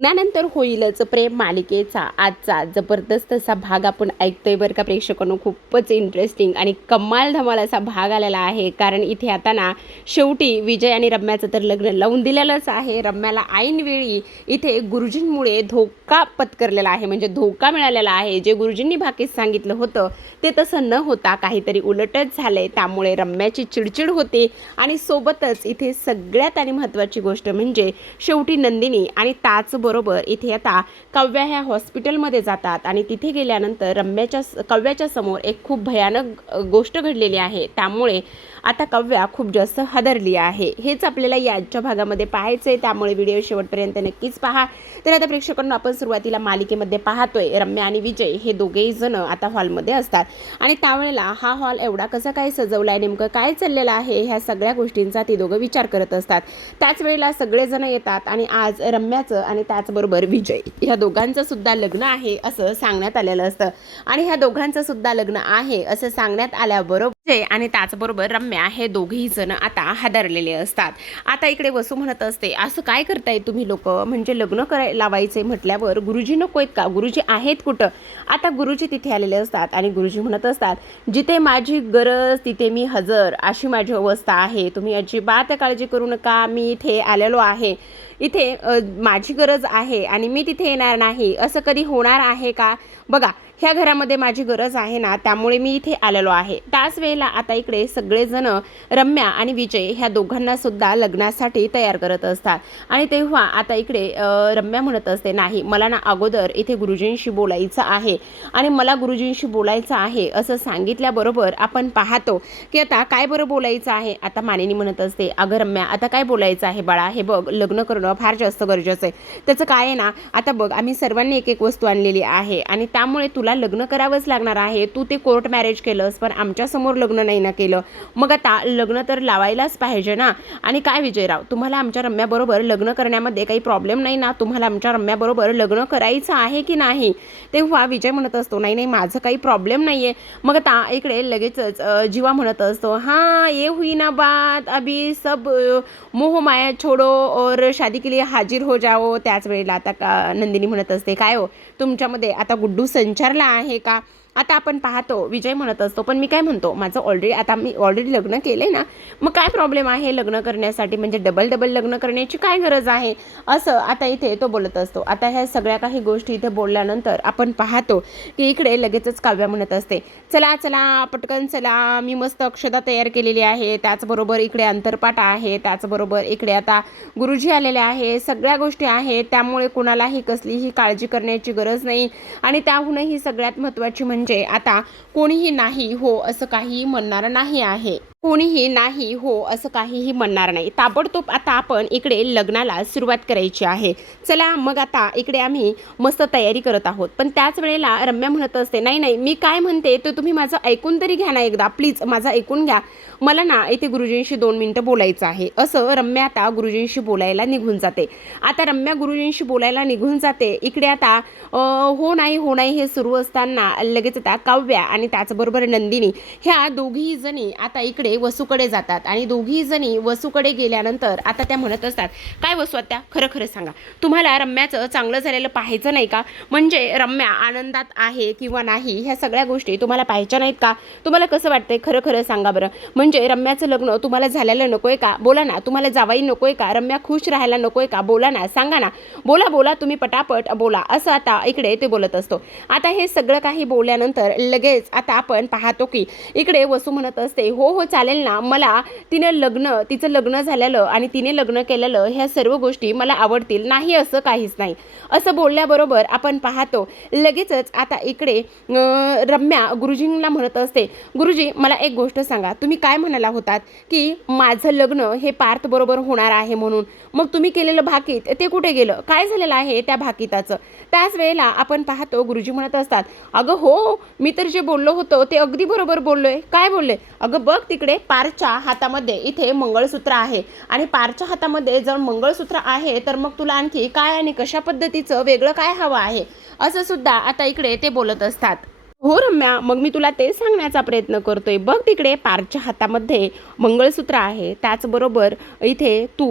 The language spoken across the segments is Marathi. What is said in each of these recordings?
लग्नानंतर होईलच प्रेम मालिकेचा आजचा जबरदस्त असा भाग आपण ऐकतोय बरं का प्रेक्षकांनो. खूपच इंटरेस्टिंग आणि कमाल धमाल असा भाग आलेला आहे. कारण इथे आता ना शेवटी विजय आणि रम्याचं तर लग्न लावून दिलेलंच आहे. रम्याला ऐनवेळी इथे गुरुजींमुळे धोका पत्करलेला आहे, म्हणजे धोका मिळालेला आहे. जे गुरुजींनी भाकीत सांगितलं होतं ते तसं न होता काहीतरी उलटच झालंय. त्यामुळे रम्याची चिडचिड होते आणि सोबतच इथे सगळ्यात आणि महत्त्वाची गोष्ट म्हणजे शेवटी नंदिनी आणि बरोबर इथे आता कव्या ह्या हॉस्पिटलमध्ये जातात आणि तिथे गेल्यानंतर कव्याच्या समोर एक खूप भयानक गोष्ट घडलेली आहे. त्यामुळे आता कव्या खूप जास्त हादरली आहे. हेच आपल्याला याच्या भागामध्ये पाहायचं आहे, त्यामुळे व्हिडिओ शेवटपर्यंत नक्कीच पहा. तर आता प्रेक्षकांना आपण सुरुवातीला मालिकेमध्ये पाहतोय रम्या आणि विजय हे दोघेही जण आता हॉलमध्ये असतात आणि त्यावेळेला हा हॉल एवढा कसा काय सजवलाय, नेमकं काय चाललेलं आहे, ह्या सगळ्या गोष्टींचा ती दोघं विचार करत असतात. त्याच वेळेला सगळेजण येतात आणि आज रम्याचं आणि त्याचबरोबर विजय ह्या दोघांचं सुद्धा लग्न आहे असं सांगण्यात आलेलं असतं आणि ह्या दोघांचं सुद्धा लग्न आहे असं सांगण्यात आल्याबरोबर आणि त्याचबरोबर रम्या हे दोघेही जण आता हादरलेले असतात. आता इकडे वसू म्हणत असते, असं काय करताय तुम्ही लोक, म्हणजे लग्न लावायचे म्हटल्यावर गुरुजी नको आहेत का, गुरुजी आहेत कुठं. आता गुरुजी तिथे आलेले असतात आणि गुरुजी म्हणत असतात, जिथे माझी गरज तिथे मी हजर, अशी माझी अवस्था आहे. तुम्ही अजिबात काळजी करू नका, मी इथे आलेलो आहे. इथे माझी गरज आहे आणि मी तिथे येणार नाही असं कधी होणार आहे का. बघा, ह्या घरामध्ये माझी गरज आहे ना, त्यामुळे मी इथे आलेलो आहे. त्याच वेळेला आता इकडे सगळेजण रम्या आणि विजय ह्या दोघांना सुद्धा लग्नासाठी तयार करत असतात आणि तेव्हा आता इकडे रम्या म्हणत असते, नाही मला ना अगोदर इथे गुरुजींशी बोलायचं आहे आणि मला गुरुजींशी बोलायचं आहे असं सांगितल्याबरोबर आपण पाहतो की आता काय बरं बोलायचं आहे. आता मानिनी म्हणत असते, अगं रम्या आता काय बोलायचं आहे बाळा, हे बघ लग्न करणं फार जास्त गरजेचं आहे. त्याचं काय आहे ना, आता बघ आम्ही सर्वांनी एक एक वस्तू आणलेली आहे आणि त्यामुळे तुला लग्न करावंच लागणार आहे. तू ते कोर्ट मॅरेज केलंस पण आमच्या समोर लग्न नाही ना केलं, मग आता लग्न तर लावायलाच पाहिजे ना. आणि काय विजयराव, तुम्हाला आमच्या रम्याबरोबर लग्न करण्यामध्ये काही प्रॉब्लेम नाही ना, तुम्हाला आमच्या रम्याबरोबर लग्न करायचं आहे की नाही. तेव्हा विजय म्हणत असतो, नाही नाही माझं काही प्रॉब्लेम नाही आहे. मग आता इकडे लगेचच जीवा म्हणत असतो, हां ये हुई ना बात, अभी सब मोह माया छोडो और शादी के लिए हाजिर हो जाओ. त्याच वेळेला आता नंदिनी म्हणत असते, काय हो तुमच्यामध्ये आता गुड्डू संचारला आहे का. आता आपण पाहतो विजय म्हणत असतो, पण मी काय म्हणतो, माझं मी ऑलरेडी लग्न केलंय ना, मग काय प्रॉब्लेम आहे लग्न करण्यासाठी, म्हणजे डबल लग्न करण्याची काय गरज आहे असं आता इथे तो बोलत असतो. आता ह्या सगळ्या काही गोष्टी इथे बोलल्यानंतर आपण पाहतो की इकडे लगेचच काव्या म्हणत असते, चला चला पटकन चला, मी मस्त अक्षता तयार केलेली आहे, त्याचबरोबर इकडे अंतरपाठ आहे, त्याचबरोबर इकडे आता गुरुजी आलेले आहे, सगळ्या गोष्टी आहेत, त्यामुळे कुणालाही कसलीही काळजी करण्याची गरज नाही. आणि त्याहूनही सगळ्यात महत्त्वाची म्हणजे आता कोणीही नाही हो असं काहीही म्हणणार नाही आहे, कोणीही नाही हो असं काहीही म्हणणार नाही. ताबडतोब आता आपण इकडे लग्नाला सुरुवात करायची आहे. चला मग आता इकडे आम्ही मस्त तयारी करत आहोत. पण त्याच वेळेला रम्या म्हणत असते, नाही नाही मी काय म्हणते तर तुम्ही माझं ऐकून तरी घ्या ना एकदा, प्लीज माझं ऐकून घ्या, मला ना इथे गुरुजींशी 2 मिनिटं बोलायचं आहे. असं रम्या आता गुरुजींशी बोलायला निघून जाते. आता रम्या गुरुजींशी बोलायला निघून जाते. इकडे आता हो नाही हे सुरू असताना लगेच आता काव्या आणि त्याचबरोबर नंदिनी ह्या दोघीही जणी आता इकडे वसूकडे जातात आणि दोघी जणी वसूकडे गेल्यानंतर आता त्या म्हणत असतात, काय वसू आत्या खरं खरं सांगा, तुम्हाला रम्याचं चांगलं झालेलं पाहायचं नाही का, म्हणजे रम्या आनंदात आहे किंवा नाही ह्या सगळ्या गोष्टी तुम्हाला पाहायच्या नाहीत का, तुम्हाला कसं वाटतंय खरं खरं सांगा बरं, म्हणजे रम्याचं लग्न तुम्हाला झालेलं नकोय का, बोला ना, तुम्हाला जावाई नकोय का, रम्या खुश राहायला नकोय का, बोला ना, सांगा ना, बोला तुम्ही पटापट बोला, असं आता इकडे ते बोलत असतो. आता हे सगळं काही बोलल्यानंतर लगेच आता आपण पाहतो की इकडे वसू म्हणत असते, हो चालेल ना, मला तिचं लग्न झालेलं आणि तिने लग्न केलेलं ह्या सर्व गोष्टी मला आवडतील, नाही असं काहीच नाही. असं बोलल्याबरोबर आपण पाहतो लगेचच आता इकडे रम्या गुरुजींना म्हणत असते, गुरुजी मला एक गोष्ट सांगा, तुम्ही काय म्हणाला होतात की माझं लग्न हे पार्थ बरोबर होणार आहे म्हणून, मग तुम्ही केलेलं भाकीत ते कुठे गेलं, काय झालेलं आहे त्या भाकीताचं. त्याच वेळेला आपण पाहतो गुरुजी म्हणत असतात, अगं हो मी तर जे बोललो होतो ते अगदी बरोबर बोललोय. काय बोलले, अगं बघ तिकडे पारच्या हातामध्ये इथे मंगळसूत्र आहे आणि पारच्या हातामध्ये जर मंगळसूत्र आहे तर मग तुला आणखी काय आणि कशा पद्धतीचं वेगळं काय हवं आहे, असं सुद्धा आता इकडे ते बोलत असतात. हो रम्या, मग मी तुला तेच सांगण्याचा प्रयत्न करतोय. बघ तिकडे पार्थच्या हातामध्ये मंगळसूत्र आहे. त्याचबरोबर इथे तू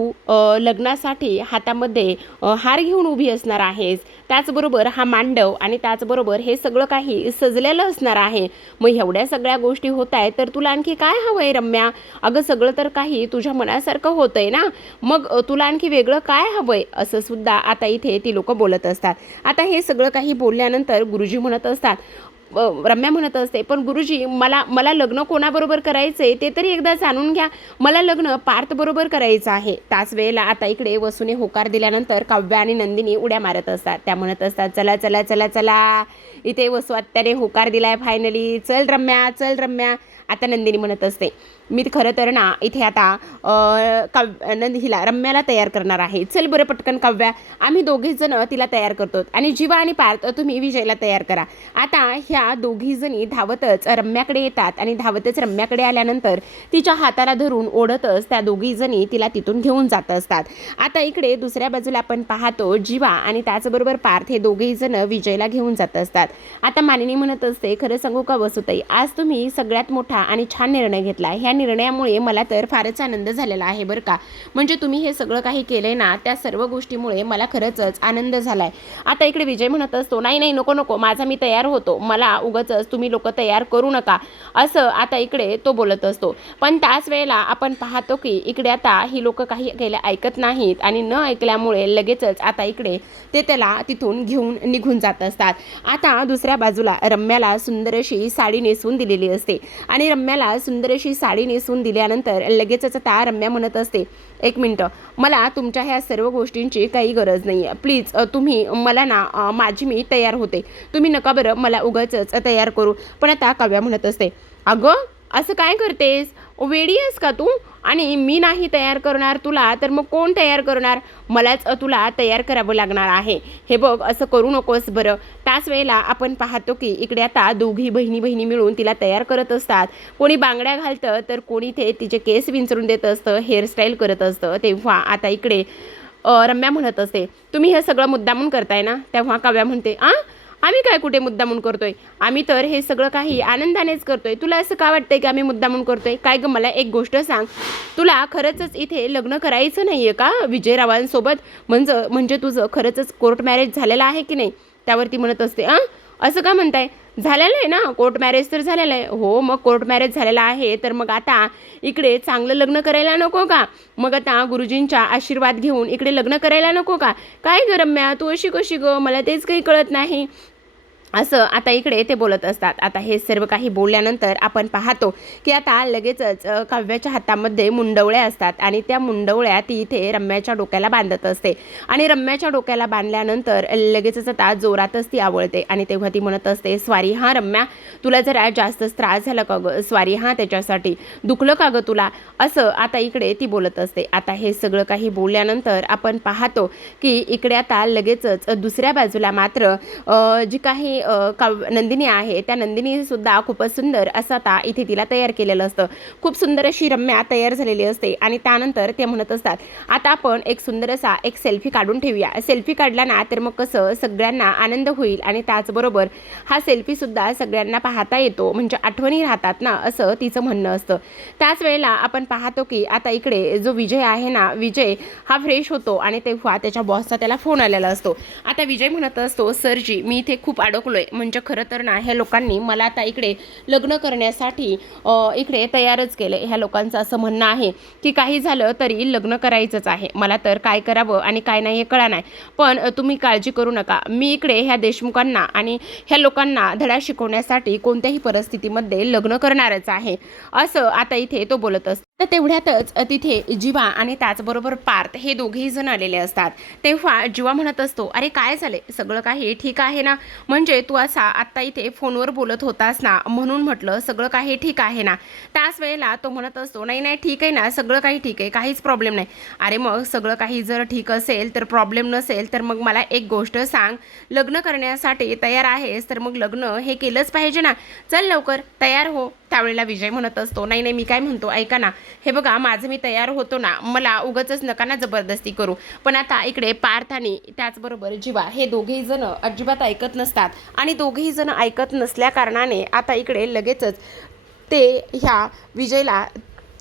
लग्नासाठी हातामध्ये हार घेऊन उभी असणार आहेस. त्याचबरोबर हा मांडव आणि त्याचबरोबर हे सगळं काही सजलेलं असणार आहे. मग एवढ्या सगळ्या गोष्टी होत आहेत, तर तुला आणखी काय हवं आहे रम्या? अगं सगळं तर काही तुझ्या मनासारखं होतंय ना, मग तुला आणखी वेगळं काय हवं आहे? असं सुद्धा आता इथे ती लोकं बोलत असतात. आता हे सगळं काही बोलल्यानंतर गुरुजी म्हणत असतात, रम्या म्हणत असते, पण गुरुजी मला मला लग्न कोणाबरोबर करायचंय ते तरी एकदा जाणून घ्या. मला लग्न पार्थ बरोबर करायचं आहे. त्याच वेळेला आता इकडे वसूने होकार दिल्यानंतर काव्य आणि नंदिनी उड्या मारत असतात. त्या म्हणत असतात, चला चला चला चला, इथे वसू आत्याने होकार दिलाय फायनली, चल रम्या चल रम्या. आता नंदिनी म्हणत असते, मी खरं तर ना इथे आता हिला रम्याला तयार करणार आहे. चल बरं पटकन काव्या, आम्ही दोघीजण तिला तयार करतो आणि जीवा आणि पार्थ तुम्ही विजयला तयार करा. आता ह्या दोघीजणी धावतच रम्याकडे येतात आणि धावतच रम्याकडे आल्यानंतर तिच्या हाताला धरून ओढतच त्या दोघीजणी तिला तिथून घेऊन जात असतात. आता इकडे दुसऱ्या बाजूला आपण पाहतो जीवा आणि त्याचबरोबर पार्थ हे दोघेजण विजयला घेऊन जात असतात. आता मानिनी म्हणत असते, खरं सांगू का वसुताई, आज तुम्ही सगळ्यात मोठा आणि छान निर्णय घेतला. ह्या निर्णयामुळे मला तर फारच आनंद झालेला आहे बरं का. म्हणजे तुम्ही हे सगळं काही केलंय ना, त्या सर्व गोष्टीमुळे मला खरंच आनंद झालाय. आता इकडे विजय म्हणत असतो, नाही नाही नको नको, माझा मी तयार होतो, मला उगाचच तुम्ही लोक तयार करू नका, असं आता इकडे तो बोलत असतो. पण त्याच वेळेला आपण पाहतो की इकडे आता ही लोक काही केलं ऐकत नाहीत आणि न ऐकल्यामुळे लगेचच आता इकडे ते त्याला तिथून घेऊन निघून जात असतात. आता दुसऱ्या बाजूला रम्याला सुंदर अशी साडी नेसवून दिलेली असते आणि रम्याला सुंदर अशी साडी नेसवून दिल्यानंतर लगेचच आता रम्या म्हणत असते, एक मिनटं, मला तुमच्या ह्या सर्व गोष्टींची काही गरज नाही आहे. प्लीज तुम्ही मला ना माझी मी तयार होते, तुम्ही नका बरं मला उगाचच तयार करू. पण आता काव्या म्हणत असते, अगं असं काय करतेस, वेडी आहेस का तू? आणि मी नाही तयार करणार तुला तर मग कोण तयार करणार? मलाच तुला तयार करावं लागणार आहे. हे बघ असं करू नकोस बरं. त्याच वेळेला आपण पाहतो की इकडे आता दोघी बहिणी मिळून तिला तयार करत असतात. कोणी बांगड्या घालतं तर कोणी ते तिचे केस विंचरून देत असतं, हेअरस्टाईल करत असतं. तेव्हा आता इकडे रम्या म्हणत असते, तुम्ही हे सगळं मुद्दामून करताय ना? तेव्हा काव्या म्हणते, आम्ही काय कुठे मुद्दामून करतोय, आम्ही तर हे सगळं काही आनंदानेच करतोय. तुला असं का वाटतंय की आम्ही मुद्दामून करतोय? काय गं मला एक गोष्ट सांग, तुला खरंच इथे लग्न करायचं नाही आहे का विजयरावांसोबत? म्हणजे तुझं खरंच कोर्ट मॅरेज झालेलं आहे की नाही? त्यावरती म्हणत असते, असं का म्हणताय? झालेलं आहे ना, कोर्ट मॅरेज तर झालेलं आहे. हो मग कोर्ट मॅरेज झालेला आहे तर मग आता इकडे चांगलं लग्न करायला नको का? मग आता गुरुजींचा आशीर्वाद घेऊन इकडे लग्न करायला नको का? काय गं रम्या तू अशी कशी गं, मला तेच काही कळत नाही, असं आता इकडे ते बोलत असतात. आता हे सर्व काही बोलल्यानंतर आपण पाहतो की आता लगेचच काव्याच्या हातामध्ये मुंडवळ्या असतात आणि त्या मुंडवळ्या ती इथे रम्याच्या डोक्याला बांधत असते आणि रम्याच्या डोक्याला बांधल्यानंतर लगेचच आता जोरातच ती आवळते आणि तेव्हा ती म्हणत असते, स्वारी हां रम्या, तुला जरा जास्तच त्रास झाला का गं? स्वारी हां त्याच्यासाठी, दुखलं का गं तुला? असं आता इकडे ती बोलत असते. आता हे सगळं काही बोलल्यानंतर आपण पाहतो की इकडे आता लगेचच दुसऱ्या बाजूला मात्र जी काही नंदिनी आहे त्या नंदिनी सुद्धा खूपच सुंदर असं आता इथे तिला तयार केलेलं असतं. खूप सुंदर अशी रम्या तयार झालेली असते आणि त्यानंतर ते म्हणत असतात, आता आपण एक सुंदर असा एक सेल्फी काढून ठेवूया. सेल्फी काढला ना तर मग कसं सगळ्यांना आनंद होईल आणि त्याचबरोबर हा सेल्फीसुद्धा सगळ्यांना पाहता येतो, म्हणजे आठवणी राहतात ना, असं तिचं म्हणणं असतं. त्याच वेळेला आपण पाहतो की आता इकडे जो विजय आहे ना, विजय हा फ्रेश होतो आणि तेव्हा त्याच्या बॉसचा त्याला फोन आलेला असतो. आता विजय म्हणत असतो, सरजी मी इथे खूप अडकलोय, म्हणजे खरं तर ना ह्या लोकांनी मला आता इकडे लग्न करण्यासाठी इकडे तयारच केले. ह्या लोकांचं असं म्हणणं आहे की काही झालं तरी लग्न करायचंच आहे. मला तर काय करावं आणि काय नाही हे कळा नाही, पण तुम्ही काळजी करू नका, मी इकडे ह्या देशमुखांना आणि ह्या लोकांना धडा शिकवण्यासाठी कोणत्याही परिस्थितीमध्ये लग्न करणारच आहे, असं आता इथे तो बोलत असतो. तर तेवढ्यातच तिथे जीवा आणि त्याचबरोबर पार्थ हे दोघेही जण आलेले असतात. तेव्हा जीवा म्हणत असतो, अरे काय झाले, सगळं काही ठीक आहे ना? म्हणजे तू असा आत्ता इथे फोनवर बोलत होतास ना, म्हणून म्हटलं सगळं काही ठीक आहे ना? त्याच वेळेला तो म्हणत असतो, नाही नाही ठीक आहे ना, सगळं काही ठीक आहे, काहीच प्रॉब्लेम नाही. अरे मग सगळं काही जर ठीक असेल तर प्रॉब्लेम नसेल तर मग मला एक गोष्ट सांग, लग्न करण्यासाठी तयार आहेस तर मग लग्न हे केलंच पाहिजे ना? चल लवकर तयार हो. त्यावेळेला विजय म्हणत असतो, नाही नाही मी काय म्हणतो ऐका ना, हे बघा माझं मी तयार होतो ना, मला उगाचच नका ना जबरदस्ती करू. पण आता इकडे पार्थ आणि त्याचबरोबर जीवा हे दोघेही जण अजिबात ऐकत नसतात आणि दोघेही जण ऐकत नसल्या कारणाने आता इकडे लगेचच ते ह्या विजयला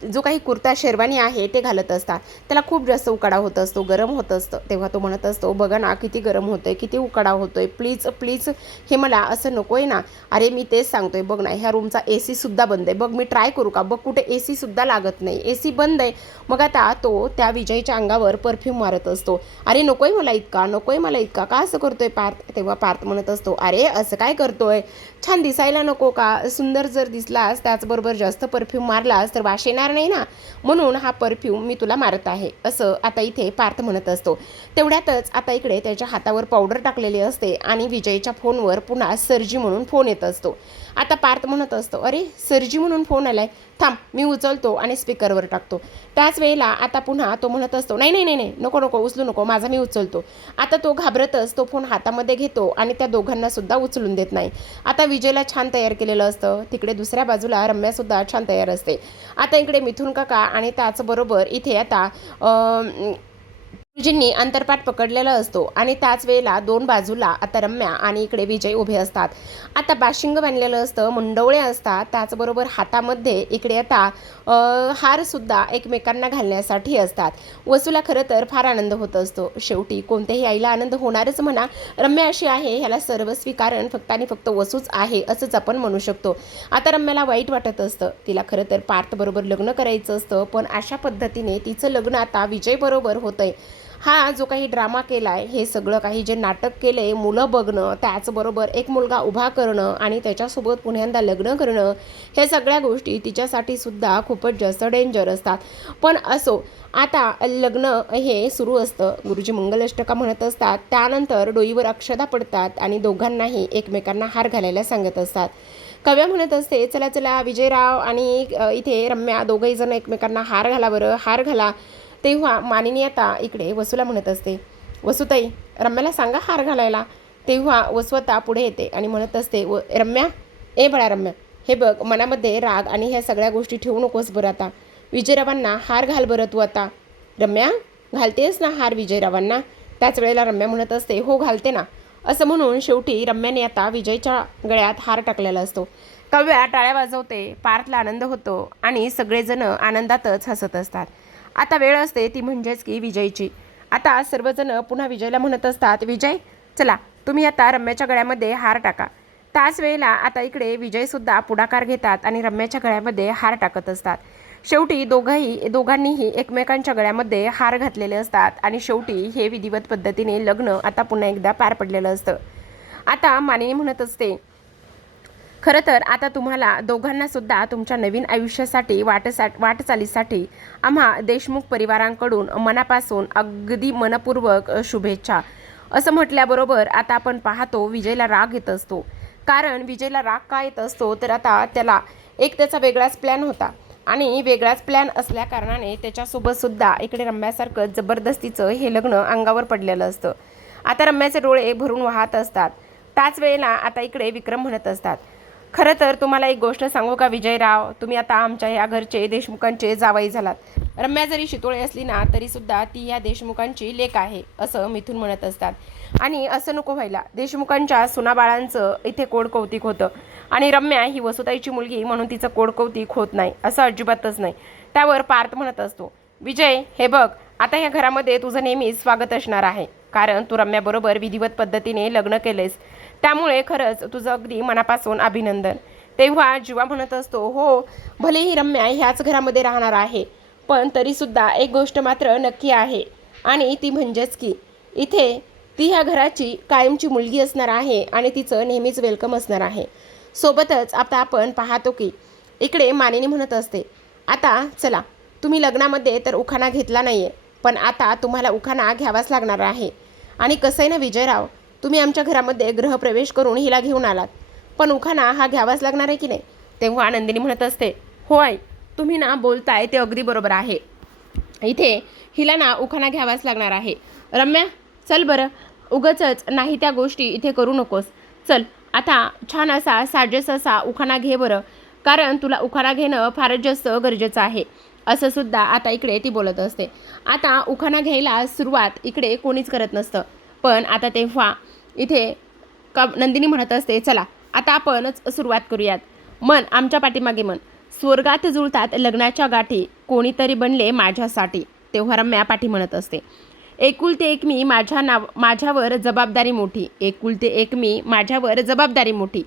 जो काही कुर्ता शेरवानी आहे ते घालत असतात. त्याला खूप जास्त उकाडा होत असतो, गरम होत असतं. तेव्हा तो म्हणत असतो, बघा ना किती गरम होतोय, किती उकाडा होतोय, प्लीज प्लीज हे मला असं नको आहे ना. अरे मी तेच सांगतोय, बघ ना ह्या रूमचा AC सुद्धा बंद आहे, बघ मी ट्राय करू का, बघ कुठे AC सुद्धा लागत नाही, AC बंद आहे. मग आता तो त्या विजयच्या अंगावर परफ्यूम मारत असतो. अरे नकोय मला इतका, नकोय मला इतका, का असं करतोय पार्थ. तेव्हा पार्थ म्हणत असतो, अरे असं काय करतोय, छान दिसायला नको का, सुंदर जर दिसलास त्याचबरोबर जास्त परफ्यूम मारलास तर वास येणार नाही ना, म्हणून हा परफ्यूम मी तुला मारत आहे, असं आता इथे पार्थ म्हणत असतो. तेवढ्यातच आता इकडे त्याच्या हातावर पावडर टाकलेली असते आणि विजयच्या फोनवर पुन्हा सरजी म्हणून फोन येत असतो. आता पार्थ म्हणत असतो, अरे सरजी म्हणून फोन आलाय, थांब मी उचलतो आणि स्पीकरवर टाकतो. त्याच वेळेला आता पुन्हा तो म्हणत असतो, नाही नाही नाही नाही नको नको उचलू नको, माझा मी उचलतो. आता तो घाबरतच तो फोन हातामध्ये घेतो आणि त्या दोघांना सुद्धा उचलून देत नाही. आता विजयला छान तयार केलेलं असतं, तिकडे दुसऱ्या बाजूला रम्यासुद्धा छान तयार असते. आता इकडे मिथुन काका आणि त्याचबरोबर इथे आता गुरुजींनी अंतरपाठ पकडलेला असतो आणि त्याच वेळेला दोन बाजूला आता रम्या आणि इकडे विजय उभे असतात. आता बाशिंग बांधलेलं असतं, मुंडवळे असतात, त्याचबरोबर हातामध्ये इकडे आता हारसुद्धा एकमेकांना घालण्यासाठी असतात. वसूला खरं तर फार आनंद होत असतो. शेवटी कोणत्याही आईला आनंद होणारच म्हणा. रम्या अशी आहे, ह्याला सर्वस्वी कारण फक्त आणि फक्त वसूच आहे असंच आपण म्हणू शकतो. आता रम्याला वाईट वाटत असतं, तिला खरं तर पार्थबरोबर लग्न करायचं असतं, पण अशा पद्धतीने तिचं लग्न आता विजयबरोबर होतंय. हा जो काही ड्रामा केला आहे, हे सगळं काही जे नाटक केलं आहे, मुलं बघणं, त्याचबरोबर एक मुलगा उभा करणं आणि त्याच्यासोबत पुन्हा लग्न करणं, हे सगळ्या गोष्टी तिच्यासाठी सुद्धा खूपच जास्त डेंजर असतात. पण असो, आता लग्न हे सुरू असतं, गुरुजी मंगलाष्टका म्हणत असतात, त्यानंतर डोईवर अक्षदा पडतात आणि दोघांनाही एकमेकांना हार घालायला सांगत असतात. कव्या म्हणत असते, चला चला विजयराव आणि इथे रम्या दोघंही जण एकमेकांना हार घाला बरं, हार घाला. तेव्हा मानिनी आता इकडे वसूला म्हणत असते, वसुताई रम्याला सांगा हार घालायला. तेव्हा वसुता पुढे येते आणि म्हणत असते, रम्या ए बळा रम्या, हे बघ मनामध्ये राग आणि ह्या सगळ्या गोष्टी ठेवू नकोस बरं, आता विजयरावांना हार घाल बरं तू. आता रम्या घालतेस ना हार विजयरावांना. त्याच वेळेला रम्या म्हणत असते, हो घालते ना. असं म्हणून शेवटी रम्याने आता विजयच्या गळ्यात हार टाकलेला असतो. कव्या टाळ्या वाजवते, पार्थला आनंद होतो आणि सगळेजण आनंदातच हसत असतात. आता वेळ असते ती म्हणजेच की विजयची. आता सर्वजण पुन्हा विजयला म्हणत असतात, विजय चला तुम्ही आता रम्याच्या गळ्यामध्ये हार टाका. त्याच वेळेला आता इकडे विजयसुद्धा पुढाकार घेतात आणि रम्याच्या गळ्यामध्ये हार टाकत असतात. शेवटी दोघांनीही एकमेकांच्या गळ्यामध्ये हार घातलेले असतात आणि शेवटी हे विधिवत पद्धतीने लग्न आता पुन्हा एकदा पार पडलेलं असतं. आता मानिनी म्हणत असते, खरं तर आता तुम्हाला दोघांना सुद्धा तुमच्या नवीन आयुष्यासाठी वाटचालीसाठी आम्हा देशमुख परिवारांकडून मनापासून अगदी मनपूर्वक शुभेच्छा. असं म्हटल्याबरोबर आता आपण पाहतो विजयला राग येत असतो. कारण विजयला राग का येत असतो, तर आता त्याला एक त्याचा वेगळाच प्लॅन होता आणि वेगळाच प्लॅन असल्या कारणाने त्याच्यासोबत सुद्धा इकडे रम्यासारखं जबरदस्तीचं हे लग्न अंगावर पडलेलं असतं. आता रम्याचे डोळे भरून वाहत असतात. त्याच वेळेला आता इकडे विक्रम म्हणत असतात, खरं तर तुम्हाला एक गोष्ट सांगू का विजयराव, तुम्ही आता आमच्या ह्या घरचे देशमुखांचे जावई झालात. रम्या जरी शितोळे असली ना तरीसुद्धा ती या देशमुखांची लेक आहे असं मिथून म्हणत असतात. आणि असं नको व्हायला, देशमुखांच्या सुनाबाळांचं इथे कोडकौतिक होतं आणि रम्या ही वसुताईची मुलगी म्हणून तिचं कोडकौतिक होत नाही असं अजिबातच नाही. त्यावर पार्थ म्हणत असतो, विजय हे बघ आता ह्या घरामध्ये तुझं नेहमीच स्वागत असणार आहे, कारण तू रम्याबरोबर विधिवत पद्धतीने लग्न केलेस, त्यामुळे खरंच तुझं अगदी मनापासून अभिनंदन. तेव्हा जीवा म्हणत असतो, हो भलेही रम्या ह्याच घरामध्ये राहणार आहे, पण तरीसुद्धा एक गोष्ट मात्र नक्की आहे आणि ती म्हणजेच की इथे ती ह्या घराची कायमची मुलगी असणार आहे आणि तिचं नेहमीच वेलकम असणार आहे. सोबतच आता आपण पाहतो की इकडे मानिनी म्हणत असते, आता चला तुम्ही लग्नामध्ये तर उखाणा घेतला नाही आहे, पण आता तुम्हाला उखाणा घ्यावाच लागणार आहे. आणि कसं आहे ना विजयराव, तुम्ही आमच्या घरामध्ये गृहप्रवेश करून हिला घेऊन आलात, पण उखाणा हा घ्यावाच लागणार आहे की नाही. तेव्हा नंदिनी म्हणत असते, हो आई तुम्ही ना बोलताय ते अगदी बरोबर आहे, इथे हिला ना उखाणा घ्यावाच लागणार आहे. रम्या चल बरं, उगाचच नाही त्या गोष्टी इथे करू नकोस, चल आता छान असा साजेस असा उखाणा घे बरं. कारण तुला उखाणा घेणं फारच जास्त गरजेचं आहे, असं सुद्धा आता इकडे ती बोलत असते. आता उखाणा घ्यायला सुरुवात इकडे कोणीच करत नसतं, पण आता तेव्हा इथे नंदिनी म्हणत असते, चला आता आपणच सुरुवात करूयात. मन आमच्या पाठीमागे मन, स्वर्गात जुळतात लग्नाच्या गाठी, कोणीतरी बनले माझ्यासाठी. तेव्हा रम्या पाठी म्हणत असते, एकुलते एक मी माझ्यावर जबाबदारी मोठी, एकुलते एक मी माझ्यावर जबाबदारी मोठी.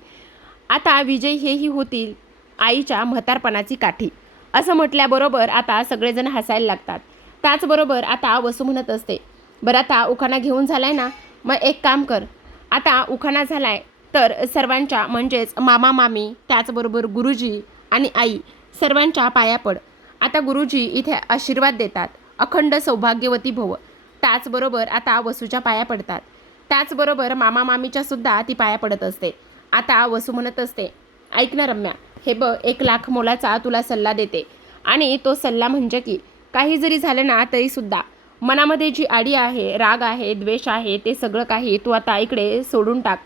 आता विजय हेही होतील आईच्या म्हातारपणाची काठी. असं म्हटल्याबरोबर आता सगळेजण हसायला लागतात. त्याचबरोबर आता वसू म्हणत असते, बरं आता उखाणा घेऊन झालाय ना, मग एक काम कर, आता उखाणा झालाय तर सर्वांच्या म्हणजेच मामा मामी त्याचबरोबर गुरुजी आणि आई सर्वांच्या पाया पड. आता गुरुजी इथे आशीर्वाद देतात, अखंड सौभाग्यवती भव. त्याचबरोबर आता वसूच्या पाया पडतात. त्याचबरोबर मामा मामीच्या सुद्धा ती पाया पडत असते. आता वसू म्हणत असते, ऐक ना रम्या, हे बघ 1,00,000 मोलाचा तुला सल्ला देते, आणि तो सल्ला म्हणजे की काही जरी झालं ना तरीसुद्धा मनामध्ये जी आडी आहे, राग आहे, द्वेष आहे, ते सगळं काही तू आता इकडे सोडून टाक.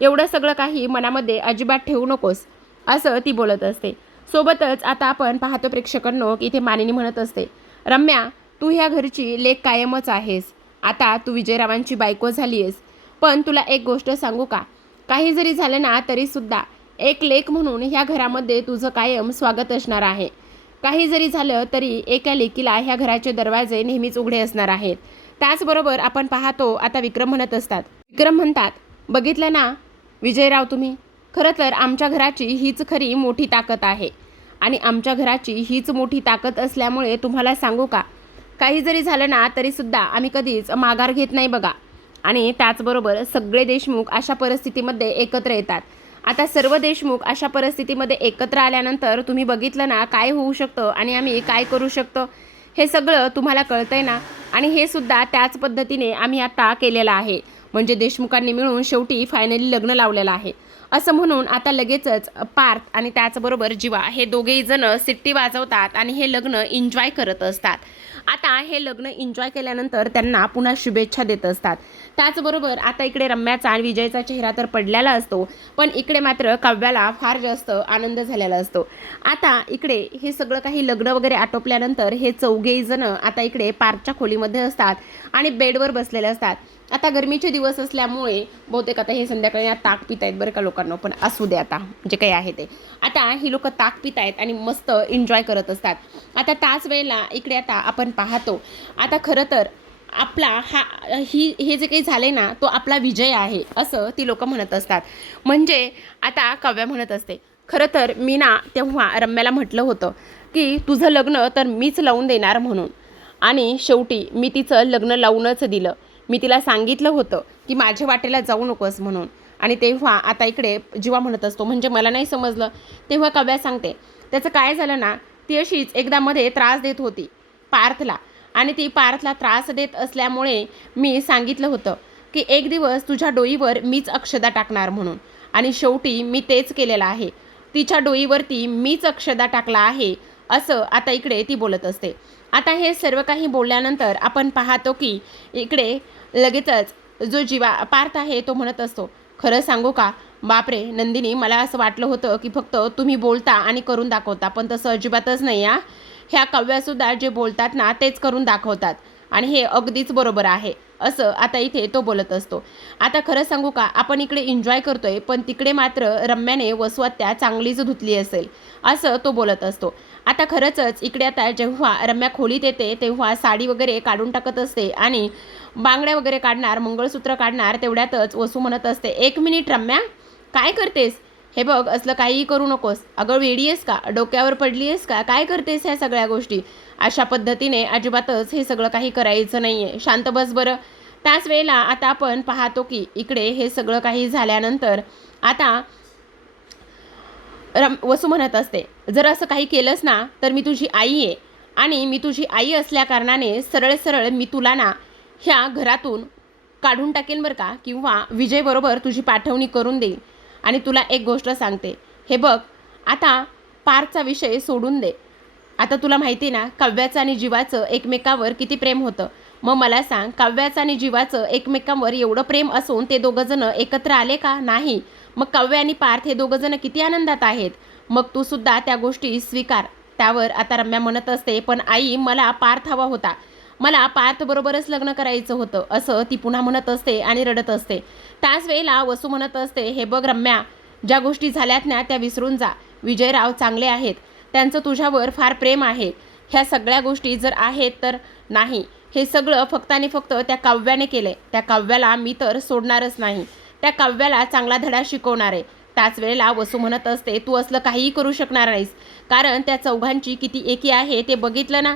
एवढं सगळं काही मनामध्ये अजिबात ठेवू नकोस, असं ती बोलत असते. सोबतच आता आपण पाहतो प्रेक्षकांनो की इथे मानिनी म्हणत असते, रम्या तू ह्या घरची लेक कायमच आहेस. आता तू विजयरावांची बायको झाली आहेस, पण तुला एक गोष्ट सांगू का, काही जरी झालं ना तरीसुद्धा एक लेक म्हणून ह्या घरामध्ये तुझं कायम स्वागत असणार आहे. काही जरी झालं तरी एका लेकीला ह्या घराचे दरवाजे नेहमीच उघडे असणार आहेत. त्याचबरोबर आपण पाहतो आता विक्रम म्हणत असतात, विक्रम म्हणतात, बघितलं ना विजयराव तुम्ही, खरं तर आमच्या घराची हीच खरी मोठी ताकद आहे, आणि आमच्या घराची हीच मोठी ताकद असल्यामुळे तुम्हाला सांगू का, काही जरी झालं ना तरीसुद्धा आम्ही कधीच माघार घेत नाही बघा. आणि त्याचबरोबर सगळे देशमुख अशा परिस्थितीमध्ये एकत्र येतात. आता सर्व देशमुख अशा परिस्थितीमध्ये एकत्र आल्यानंतर तुम्ही बघितलं ना काय होऊ शकतं आणि आम्ही काय करू शकतो, हे सगळं तुम्हाला कळतंय ना. आणि हे सुद्धा त्याच पद्धतीने आम्ही आता केलेलं आहे, म्हणजे देशमुखांनी मिळून शेवटी फायनली लग्न लावलेलं आहे. असं म्हणून आता लगेचच पार्थ आणि त्याचबरोबर जीवा हे दोघेही जण सिट्टी वाजवतात आणि हे लग्न एन्जॉय करत असतात. आता हे लग्न एन्जॉय केल्यानंतर त्यांना पुन्हा शुभेच्छा देत असतात. त्याचबरोबर आता इकडे रम्याचा आणि विजयचा चेहरा तर पडलेला असतो, पण इकडे मात्र काव्याला फार जास्त आनंद झालेला असतो. आता इकडे हे सगळं काही लग्न वगैरे आटोपल्यानंतर हे चौघेही जण आता इकडे पार्कच्या खोलीमध्ये असतात आणि बेडवर बसलेले असतात. आता गरमीचे दिवस असल्यामुळे बहुतेक आता हे संध्याकाळी ताक पित आहेत बरं का लोकांना, पण असू दे आता जे काही आहे ते. आता ही लोक ताक पित आहेत आणि मस्त एन्जॉय करत असतात. आता त्याच वेळेला इकडे आता आपण पाहतो, आता खरं तर आपला हे जे काही झाले ना तो आपला विजय आहे असं ती लोक म्हणत असतात. म्हणजे आता काव्या म्हणत असते, खरं तर मी ना तेव्हा रम्याला म्हटलं होतं की तुझं लग्न तर मीच लावून देणार म्हणून, आणि शेवटी मी तिचं लग्न लावूनच दिलं. मी तिला सांगितलं होतं की माझ्या वाटेला जाऊ नकोस म्हणून. आणि तेव्हा आता इकडे जीवा म्हणत असतो, म्हणजे मला नाही समजलं. तेव्हा काव्या सांगते, त्याचं काय झालं ना, ती अशीच एकदा मध्ये त्रास देत होती पार्थला, आणि ती पार्थला त्रास देत असल्यामुळे मी सांगितलं होतं की एक दिवस तुझ्या डोईवर मीच अक्षदा टाकणार म्हणून, आणि शेवटी मी तेच केलेलं आहे. तिच्या डोईवरती मीच अक्षदा टाकला आहे, असं आता इकडे ती बोलत असते. आता हे सर्व काही बोलल्यानंतर आपण पाहतो की इकडे लगेचच जो जीवा पार्थ आहे तो म्हणत असतो, खरं सांगू का बापरे नंदिनी, मला असं वाटलं होतं की फक्त तुम्ही बोलता आणि करून दाखवता, पण तसं अजिबातच नाही. ह्या काव्यासुद्धा जे बोलतात ना तेच करून दाखवतात, आणि हे अगदीच बरोबर आहे, असं आता इथे तो बोलत असतो. आता खरं सांगू का, आपण इकडे एन्जॉय करतोय, पण तिकडे मात्र रम्याने वसुहत्या चांगलीच धुतली असेल, असं तो बोलत असतो. आता खरंच इकडे आता जेव्हा रम्या खोलीत येते तेव्हा साडी वगैरे काढून टाकत असते आणि बांगड्या वगैरे काढणार, मंगळसूत्र काढणार, तेवढ्यातच वसू म्हणत असते, 1 मिनिट रम्या, काय करतेस? हे बघ असलं काहीही करू नकोस. अगं वेडी आहेस का, डोक्यावर पडली आहेस का, काय करतेस ह्या सगळ्या गोष्टी? अशा पद्धतीने अजिबातच हे सगळं काही करायचं नाही आहे, शांत बस बरं. त्याच वेळेला आता आपण पाहतो की इकडे हे सगळं काही झाल्यानंतर आता वसू म्हणत असते, जर असं काही केलंस ना तर मी तुझी आई आहे, आणि मी तुझी आई असल्या कारणाने सरळ सरळ मी तुला ना ह्या घरातून काढून टाकेन बरं का, किंवा विजयबरोबर तुझी पाठवणी करून देईल. आणि तुला एक गोष्ट सांगते, हे बघ आता पार्थचा विषय सोडून दे. आता तुला माहिती ना काव्याचं आणि जीवाचं एकमेकावर किती प्रेम होतं. मग मला सांग, काव्याचं आणि जीवाचं एकमेकांवर एवढं प्रेम असून ते दोघंजण एकत्र आले का? नाही. मग काव्य आणि पार्थ हे दोघंजण किती आनंदात आहेत. मग तू सुद्धा त्या गोष्टी स्वीकार. त्यावर आता रम्या म्हणत असते, पण आई मला पार्थ हवा होता, मला पार्थ बरोबरच लग्न करायचं होतं, असं ती पुन्हा म्हणत असते आणि रडत असते. त्याच वेळेला वसू म्हणत असते, हे बघ रम्या, ज्या गोष्टी झाल्यात ना त्या विसरून जा. विजयराव चांगले आहेत, त्यांचं तुझ्यावर फार प्रेम आहे. ह्या सगळ्या गोष्टी जर आहेत तर नाही, हे सगळं फक्त आणि फक्त त्या काव्याने केलंय. त्या काव्याला मी तर सोडणारच नाही, त्या काव्याला चांगला धडा शिकवणार आहे. त्याच वेळेला वसू म्हणत असते, तू असलं काहीही करू शकणार नाहीस, कारण त्या चौघांची किती एकी आहे ते बघितलं ना.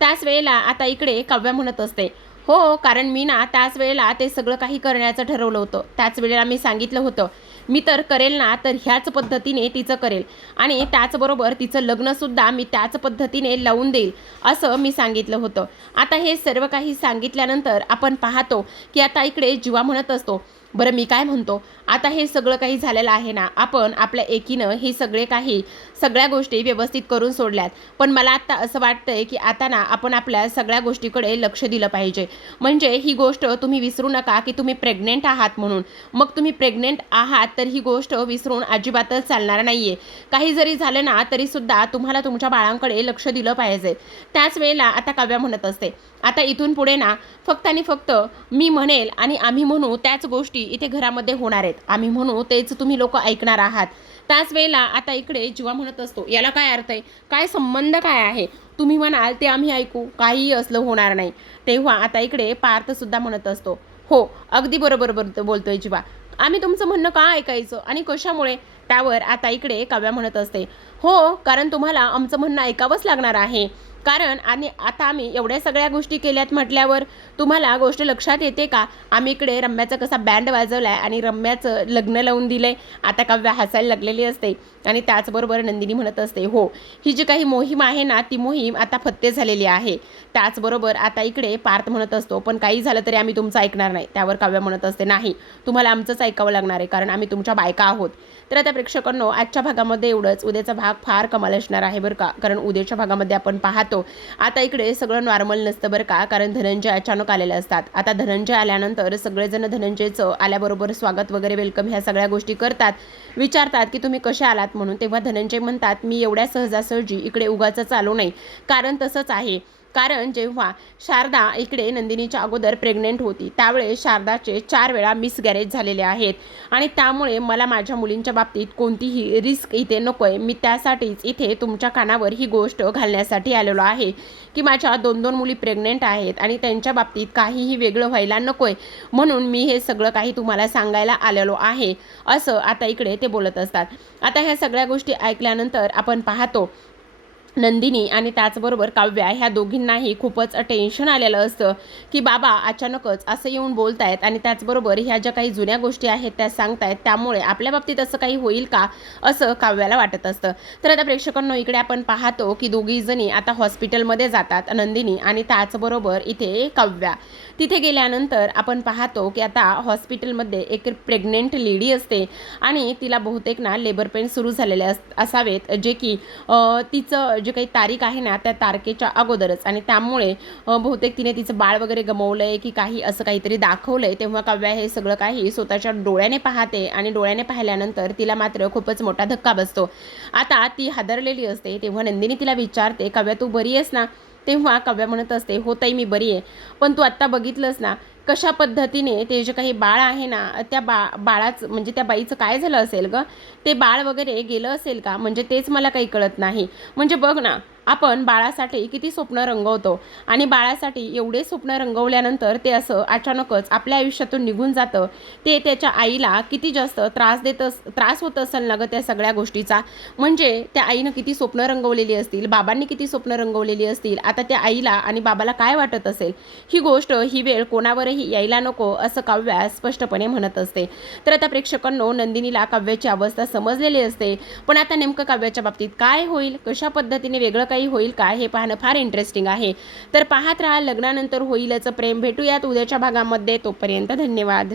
त्याच वेळेला आता इकडे काव्या म्हणत असते, हो, कारण मी ना त्याच वेळेला ते सगळं काही करण्याचं ठरवलं होतं. त्याच वेळेला मी सांगितलं होतं, मी तर करेल ना तर ह्याच पद्धतीने तिचं करेल, आणि त्याचबरोबर तिचं लग्नसुद्धा मी त्याच पद्धतीने लावून देईल, असं मी सांगितलं होतं. आता हे सर्व काही सांगितल्यानंतर आपण पाहतो की आता इकडे जीवा म्हणत असतो, बरं मी काय म्हणतो, आता हे सगळं काही झालेलं आहे ना, आपण आपल्या एकीनं हे सगळ्या गोष्टी व्यवस्थित करून सोडल्यात, पण मला आत्ता असं वाटतंय की आता ना आपण आपल्या सगळ्या गोष्टीकडे लक्ष दिलं पाहिजे. म्हणजे ही गोष्ट तुम्ही विसरू नका की तुम्ही प्रेग्नेंट आहात म्हणून. मग तुम्ही प्रेग्नेंट आहात तर ही गोष्ट विसरून अजिबातच चालणार नाही आहे. काही जरी झालं ना तरीसुद्धा तुम्हाला तुमच्या बाळांकडे लक्ष दिलं पाहिजे. त्याच वेळेला आता काव्या म्हणत असते, आता इथून पुढे ना फक्त आणि फक्त मी म्हणेल आणि आम्ही म्हणू त्याच गोष्टी इथे घरामध्ये होणार आहेत, आम्ही म्हणू तेच तुम्ही लोक ऐकणार आहात. त्याच वेळेला आता इकडे जीवा म्हणत असतो, याला काय अर्थ आहे, काय संबंध काय आहे, तुम्ही म्हणाल ते आम्ही ऐकू, काहीही असलं होणार नाही. तेव्हा आता इकडे पार्थ सुद्धा म्हणत असतो, हो अगदी बरोबर बोलतोय जीवा, आम्ही तुमचं म्हणणं का ऐकायचं आणि कशामुळे. त्यावर आता इकडे काव्या म्हणत असते, हो कारण तुम्हाला आमचं म्हणणं ऐकावंच लागणार आहे, कारण आणि आता आम्ही एवढ्या सगळ्या गोष्टी केल्यात म्हटल्यावर तुम्हाला गोष्ट लक्षात येते का, आम्ही इकडे रम्याचा कसा बँड वाजवलाय आणि रम्याचं लग्न लावून दिलंय. आता काव्या हसायला लागलेली असते आणि त्याचबरोबर नंदिनी म्हणत असते, हो ही जी काही मोहीम आहे ना ती मोहीम आता फत्ते झालेली आहे. त्याचबरोबर आता इकडे पार्थ म्हणत असतो, पण काही झालं तरी आम्ही तुमचं ऐकणार नाही. त्यावर काव्या म्हणत असते, नाही तुम्हाला आमचंच ऐकावं लागणार आहे, कारण आम्ही तुमच्या बायका आहोत. तर आता प्रेक्षकांनो आजच्या भागामध्ये एवढंच. उद्याचा भाग फार कमाल असणार आहे बरं का, कारण उद्याच्या भागामध्ये आपण पाहतो आता इकडे सगळं नॉर्मल नसतं बरं का, कारण धनंजय अचानक आलेले असतात. आता धनंजय आल्यानंतर सगळेजण धनंजयचं आल्याबरोबर स्वागत वगैरे वेलकम ह्या सगळ्या गोष्टी करतात, विचारतात की तुम्ही कसे आलात म्हणून. तेव्हा धनंजय म्हणतात, मी एवढ्या सहजासहजी इकडे उगाचच आलो नाही, कारण तसंच आहे, कारण जेव्हा शारदा इकडे नंदिनीच्या अगोदर प्रेग्नेंट होती त्यावेळेस शारदाचे 4 वेळा मिसगॅरेज झालेले आहेत, आणि त्यामुळे मला माझ्या मुलींच्या बाबतीत कोणतीही रिस्क इथे नको आहे. मी त्यासाठीच इथे तुमच्या कानावर ही गोष्ट घालण्यासाठी आलेलो आहे की माझ्या 2 मुली प्रेग्नेंट आहेत आणि त्यांच्या बाबतीत काहीही वेगळं व्हायला नको आहे, म्हणून मी हे सगळं काही तुम्हाला सांगायला आलेलो आहे, असं आता इकडे ते बोलत असतात. आता ह्या सगळ्या गोष्टी ऐकल्यानंतर आपण पाहतो नंदिनी आणि त्याचबरोबर काव्या ह्या दोघींनाही खूपच टेन्शन आलेलं असतं की बाबा अचानकच असं येऊन बोलतायत, आणि त्याचबरोबर ह्या ज्या काही जुन्या गोष्टी आहेत त्या सांगतायत, त्यामुळे आपल्या बाबतीत असं काही होईल का असं काव्याला वाटत असतं. तर आता प्रेक्षकांनो इकडे आपण पाहतो की दोघी जणी आता हॉस्पिटलमध्ये जातात, नंदिनी आणि त्याचबरोबर इथे काव्या. तिथे गेल्यानंतर आपण पाहतो की आता हॉस्पिटलमध्ये एक प्रेग्नेंट लेडी असते आणि तिला बहुतेक ना लेबर पेन सुरू झालेले असावेत, जे की तिचं जे काही तारीख आहे ना त्या तारखेच्या अगोदरच, आणि त्यामुळे बहुतेक तिने तिचं बाळ वगैरे गमवलंय की काही असं काहीतरी दाखवलंय. तेव्हा काव्या हे सगळं काही स्वतःच्या डोळ्याने पाहते आणि डोळ्याने पाहिल्यानंतर तिला मात्र खूपच मोठा धक्का बसतो. आता ती हादरलेली असते. तेव्हा नंदिनी तिला विचारते, काव्या तू बरी आहेस ना. तेव्हा काव्या म्हणत असते, हो ताई मी बरी आहे, पण तू आत्ता बघितलंस ना कशा पद्धतीने ते जे काही बाळ आहे ना त्या बाळाचं म्हणजे त्या बाईचं काय झालं असेल ग, ते बाळ वगैरे गेलं असेल का, म्हणजे तेच मला काही कळत नाही. म्हणजे बघ ना आपण बाळासाठी किती स्वप्न रंगवतो आणि बाळासाठी एवढे स्वप्न रंगवल्यानंतर ते असं अचानकच आपल्या आयुष्यातून निघून जातं, ते त्याच्या आईला किती जास्त त्रास होत असेल ना ग त्या सगळ्या गोष्टीचा. म्हणजे त्या आईनं किती स्वप्न रंगवलेली असतील, बाबांनी किती स्वप्न रंगवलेली असतील, आता त्या आईला आणि बाबाला काय वाटत असेल. ही गोष्ट ही वेळ कोणावरही यायला नको असं काव्या स्पष्टपणे म्हणत असते. तर आता प्रेक्षकांनो नंदिनीला काव्याची अवस्था समजलेली असते, पण आता नेमकं काव्याच्या बाबतीत काय होईल, कशा पद्धतीने वेगळं काही होईल का हे पाहणं फार इंटरेस्टिंग आहे. तर पाहत राहा लग्नानंतर होईलच प्रेम. भेटूयात उद्याच्या भागामध्ये, तोपर्यंत धन्यवाद.